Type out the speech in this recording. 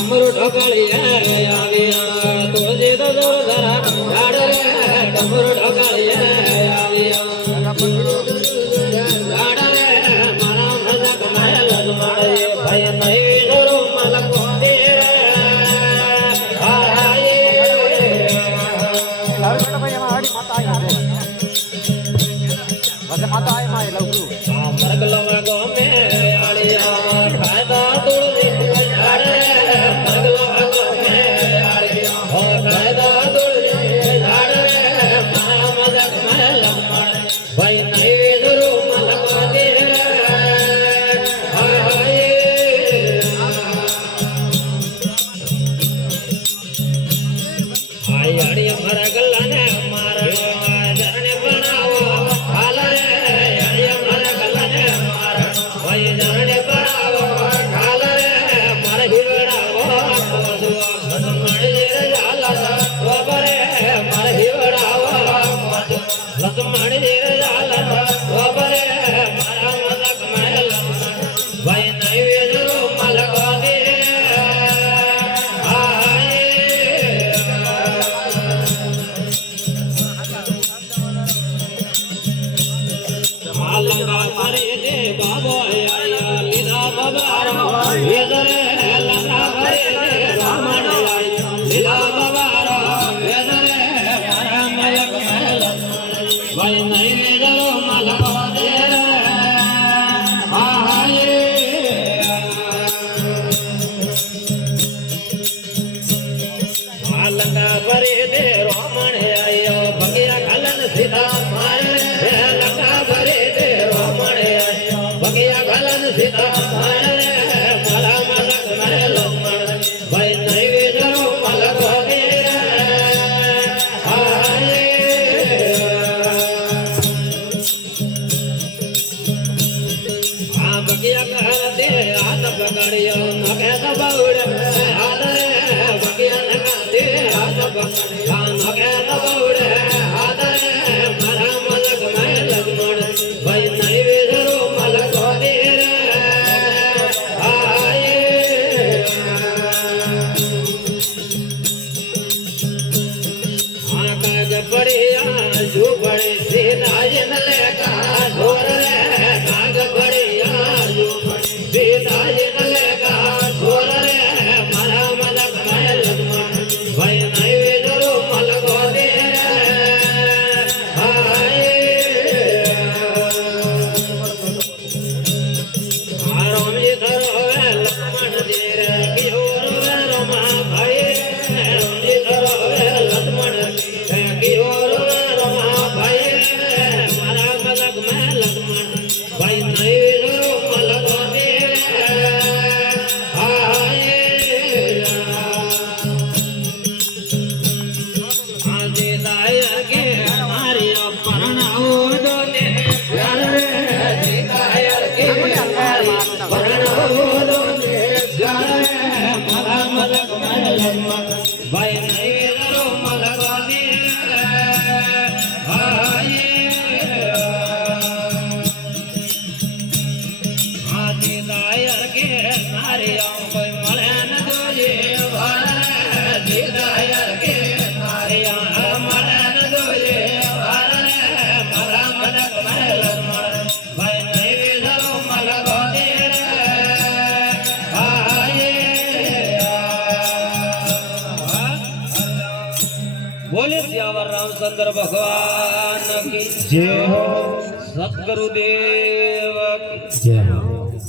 डमरू ढोकळिया आविया तुळशी जोर जरा झाड रे डमरू ढोकळिया आविया झाड रे मला माझा कमायला माळे भय नाही जरू मला कोणते माता आहे माय लवकरू मरगलो गोमे आलिया फायदा तुळशी झाड रे मरगलो गोमे आलिया हो फायदा तुळशी झाड रे मला माझा कमायला माळे भय नाही जरू मला कोणते आई अड़ी मरगला ने मारा जरने बनाओ खाला रे अड़ी मरगला ने मारा भाई जरने बनाओ खाला रे मार हिवड़ाओ कोदो लक्ष्मण जी जाला बाबरे मार हिवड़ाओ कोदो लक्ष्मण जी जाला बाबरे मारा मदक महल भाई नहीं वेजो मलक दे लंगा मारे दे बाबो आया लीला बाबारा वेदरे लंगा मारे दे रामण आया लीला बाबारा वेदरे मारा मलक महल भाई नहीं वेदरो मलक दे हाये लंगा मारे दे रामण आया भगिया कलन सीधा मारे लंगा मारे बगिया घालन सीता मला मलक मरे लक्ष्मण भाई नहीं वेजरो मलक दे बगिया घर दे हाथ पकड़ियो नखे दबाउड़े हाथ रे बगिया नखा दे हाथ पकड़ियो नखे दबाउड़े हाथ रे मारा मलक मरे लक्ष्मण भाई नहीं वेजरो मलक दे बढ़िया जो बड़े से नाजन लेगा ढोर रे काग बढ़िया जो बड़े से नाजन लेगा ढोर रे मारा मलक मैं लक्ष्मण भाई नहीं वेजरो मलक दे राम जी धरो लक्ष्मण दे की ओर रोमा भाई राम जी धरो लक्ष्मण की ओर रोमा भाई मारा मलक मैं लक्ष्मण भाई नहीं जरो मलक दे आजे दाया के हमारी परनाओ दो दे यार रे दाया के हमारी परनाओ दो दे यार रे मारा मलक मैं लक्ष्मण भाई नहीं जरो मलक दे आजे दाया के नारे कोई मले न दोजे आजे दाया के नारे मले न दोजे मारा मलक मैं लक्ष्मण भाई नहीं वेजरो मलक दे बोले सियावर रामचंद्र भगवान की जय हो। सतगुरुदेव